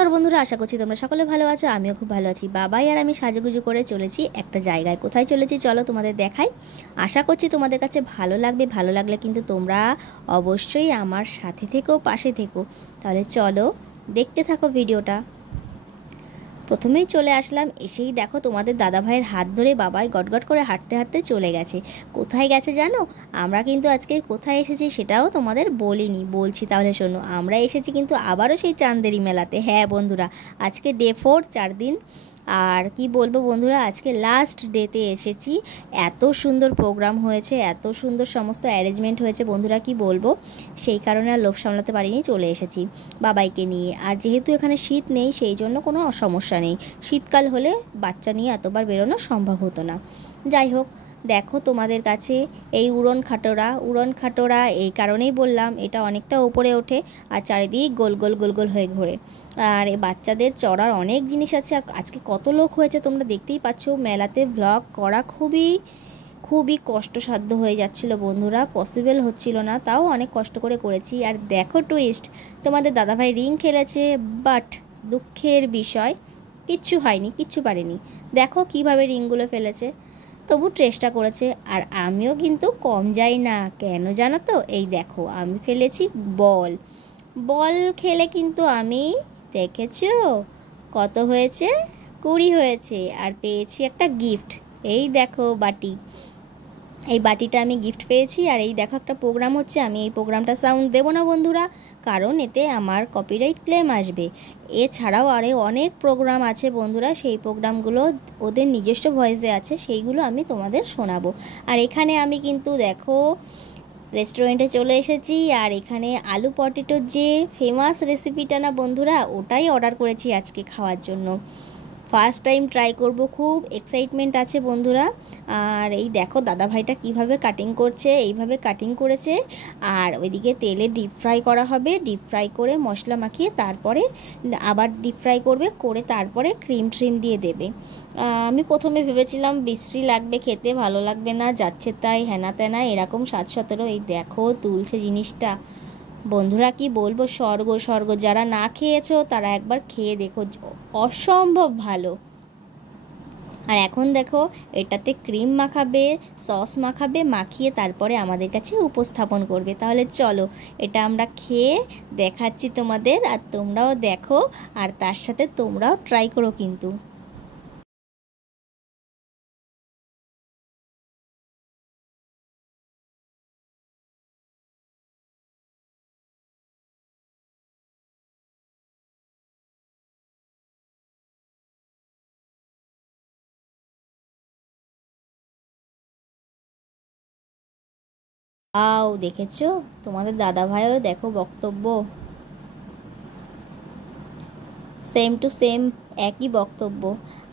আর বন্ধুরা, আশা করছি তোমরা সকলে ভালো আছো। আমিও খুব ভালো আছি। বাবাই আর আমি সাজুগুজু করে চলেছি একটা জায়গায়। কোথায় চলেছি চলো তোমাদের দেখাই। আশা করছি তোমাদের কাছে ভালো লাগবে। ভালো লাগলে কিন্তু তোমরা অবশ্যই আমার সাথে থেকো, পাশে থেকো। তাহলে চলো দেখতে থাকো ভিডিওটা। প্রথমেই চলে আসলাম, এসেই দেখো তোমাদের দাদাভাইয়ের হাত ধরে বাবাই গটগট করে হাঁটতে হাঁটতে চলে গেছে। কোথায় গেছে জানো? আমরা কিন্তু আজকে কোথায় এসেছি সেটাও তোমাদের বলিনি, বলছি তাহলে শোনো। আমরা এসেছি কিন্তু আবারও সেই চান্দেরি মেলাতে। হ্যাঁ বন্ধুরা, আজকে ডে 4, 4 দিন। আর কি বলবো বন্ধুরা, আজকে লাস্ট ডেতে এসেছি। এত সুন্দর প্রোগ্রাম হয়েছে, এত সুন্দর সমস্ত অ্যারেঞ্জমেন্ট হয়েছে বন্ধুরা, কি বলবো। সেই কারণে আর লোভ সামলাতে পারিনি, চলে এসেছি বাবাইকে নিয়ে। আর যেহেতু এখানে শীত নেই, সেই জন্য কোনো সমস্যা নেই। শীতকাল হলে বাচ্চা নিয়ে এতবার বেরোনো সম্ভব হতো না। যাই হোক, দেখো তোমাদের কাছে এই উড়ন খাটোরা এই কারণেই বললাম, এটা অনেকটা উপরে ওঠে আর চারিদিক গোল গোল গোল গোল হয়ে ঘোরে। আর এই বাচ্চাদের চড়ার অনেক জিনিস আছে। আর আজকে কত লোক হয়েছে তোমরা দেখতেই পাচ্ছ। মেলাতে ব্লগ করা খুবই খুবই কষ্টসাধ্য হয়ে যাচ্ছিল বন্ধুরা, পসিবল হচ্ছিল না, তাও অনেক কষ্ট করে করেছি। আর দেখো টুইস্ট, তোমাদের দাদাভাই রিং খেলেছে, বাট দুঃখের বিষয় কিচ্ছু হয়নি, কিচ্ছু পারেনি। দেখো কিভাবে রিংগুলো ফেলেছে, তবু চেষ্টা করেছে। আর আমিও কিন্তু কম যাই না, কেন জানো তো? এই দেখো আমি ফেলেছি বল। বল খেলে কিন্তু আমি, দেখেছো কত হয়েছে? 20 হয়েছে। আর পেয়েছি একটা গিফট, এই দেখো বাটি। এই বাটিটা আমি গিফট পেয়েছি। আর এই দেখো একটা প্রোগ্রাম হচ্ছে, আমি এই প্রোগ্রামটা সাউন্ড দেবো না বন্ধুরা, কারণ এতে আমার কপিরাইট ক্লেম আসবে। এছাড়াও আরও অনেক প্রোগ্রাম আছে বন্ধুরা, সেই প্রোগ্রামগুলো ওদের নিজস্ব ভয়েসে আছে, সেইগুলো আমি তোমাদের শোনাবো। আর এখানে আমি কিন্তু দেখো রেস্টুরেন্টে চলে এসেছি। আর এখানে আলু পটেটোর যে ফেমাস রেসিপিটা না বন্ধুরা, ওটাই অর্ডার করেছি আজকে খাওয়ার জন্য। ফার্স্ট টাইম ট্রাই করব, খুব এক্সাইটমেন্ট আছে বন্ধুরা। আর এই দেখো দাদাভাইটা কিভাবে কাটিং করছে, এইভাবে কাটিং করেছে। আর ওইদিকে তেলে ডিপ ফ্রাই করা হবে, ডিপ ফ্রাই করে মশলা মাখিয়ে তারপরে আবার ডিপ ফ্রাই করবে, করে তারপরে ক্রিম ট্রিম দিয়ে দেবে। আমি প্রথমে ভেবেছিলাম বিশ্রী লাগবে, খেতে ভালো লাগবে না, যাচ্ছে তাই হেনা তেনা এরকম 7-17। এই দেখো তুলছে জিনিসটা বন্ধুরা, কি বলবো, স্বর্গ স্বর্গ। যারা না খেয়েছো তারা একবার খেয়ে দেখো, অসম্ভব ভালো। আর এখন দেখো এটাতে ক্রিম মাখাবে, সস মাখাবে, মাখিয়ে তারপরে আমাদের কাছে উপস্থাপন করবে। তাহলে চলো এটা আমরা খেয়ে দেখাচ্ছি তোমাদের, আর তোমরাও দেখো, আর তার সাথে তোমরাও ট্রাই করো কিন্তু। দেখেছো তোমাদের দাদাভাইও দেখো বক্তব্য, সেম টু সেম একই বক্তব্য।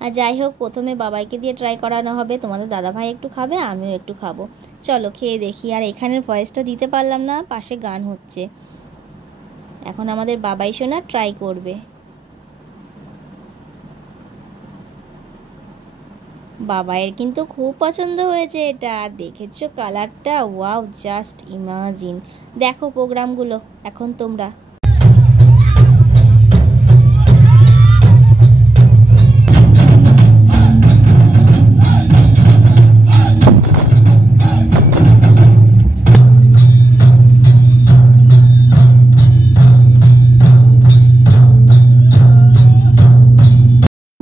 আর যাই হোক, প্রথমে বাবাইকে দিয়ে ট্রাই করানো হবে, তোমাদের দাদাভাই একটু খাবে, আমিও একটু খাবো। চলো খেয়ে দেখি। আর এখানের ভয়েসটা দিতে পারলাম না, পাশে গান হচ্ছে। এখন আমাদের বাবাই সোনা ট্রাই করবে। বাবাইয়ের কিন্তু খুব পছন্দ হয়েছে এটা। আর দেখেছো কালারটা, ওয়াও, জাস্ট ইমাজিন। দেখো প্রোগ্রামগুলো এখন তোমরা।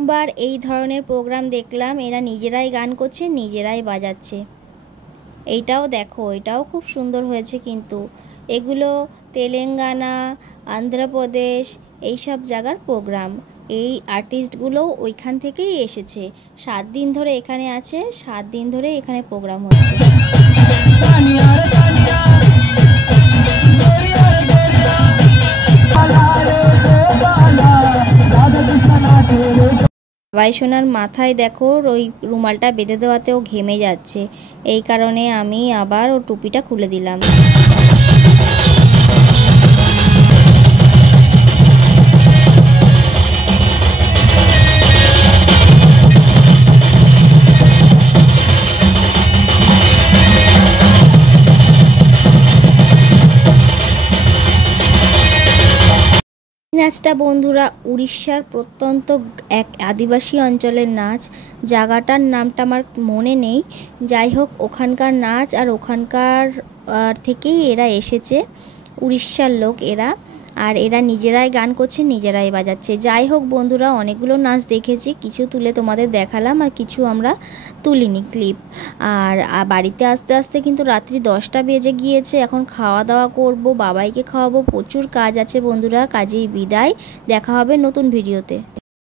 বার এই ধরনের প্রোগ্রাম দেখলাম, এরা নিজেরাই গান করছে, নিজেরাই বাজাচ্ছে। এইটাও দেখো, এটাও খুব সুন্দর হয়েছে কিন্তু। এগুলো তেলেঙ্গানা, অন্ধ্রপ্রদেশ এইসব জায়গার প্রোগ্রাম। এই আর্টিস্টগুলো ওইখান থেকেই এসেছে, 7 দিন ধরে এখানে আছে, 7 দিন ধরে এখানে প্রোগ্রাম হচ্ছে। বাবাই সোনার মাথায় দেখো ওই রুমালটা বেঁধে দেওয়াতেও ঘেমে যাচ্ছে, এই কারণে আমি আবার ও টুপিটা খুলে দিলাম। নাচটা বন্ধুরা উড়িষ্যার প্রত্যন্ত এক আদিবাসী অঞ্চলের নাচ। জায়গাটার নামটা আমার মনে নেই, যাই হোক ওখানকার নাচ আর ওখানকার থেকেই এরা এসেছে, উড়িষ্যার লোক এরা। আর এরা নিজেরাই গান করছে, নিজেরাই বাজাচ্ছে। যাই হোক বন্ধুরা, অনেকগুলো নাচ দেখেছি, কিছু তুলে তোমাদের দেখালাম আর কিছু আমরা তুলিনি ক্লিপ। আর বাড়িতে আসতে আসতে কিন্তু রাত্রি 10টা বেজে গিয়েছে। এখন খাওয়া দাওয়া করব, বাবাইকে খাওয়াবো, প্রচুর কাজ আছে বন্ধুরা। কাজেই বিদায়, দেখা হবে নতুন ভিডিওতে।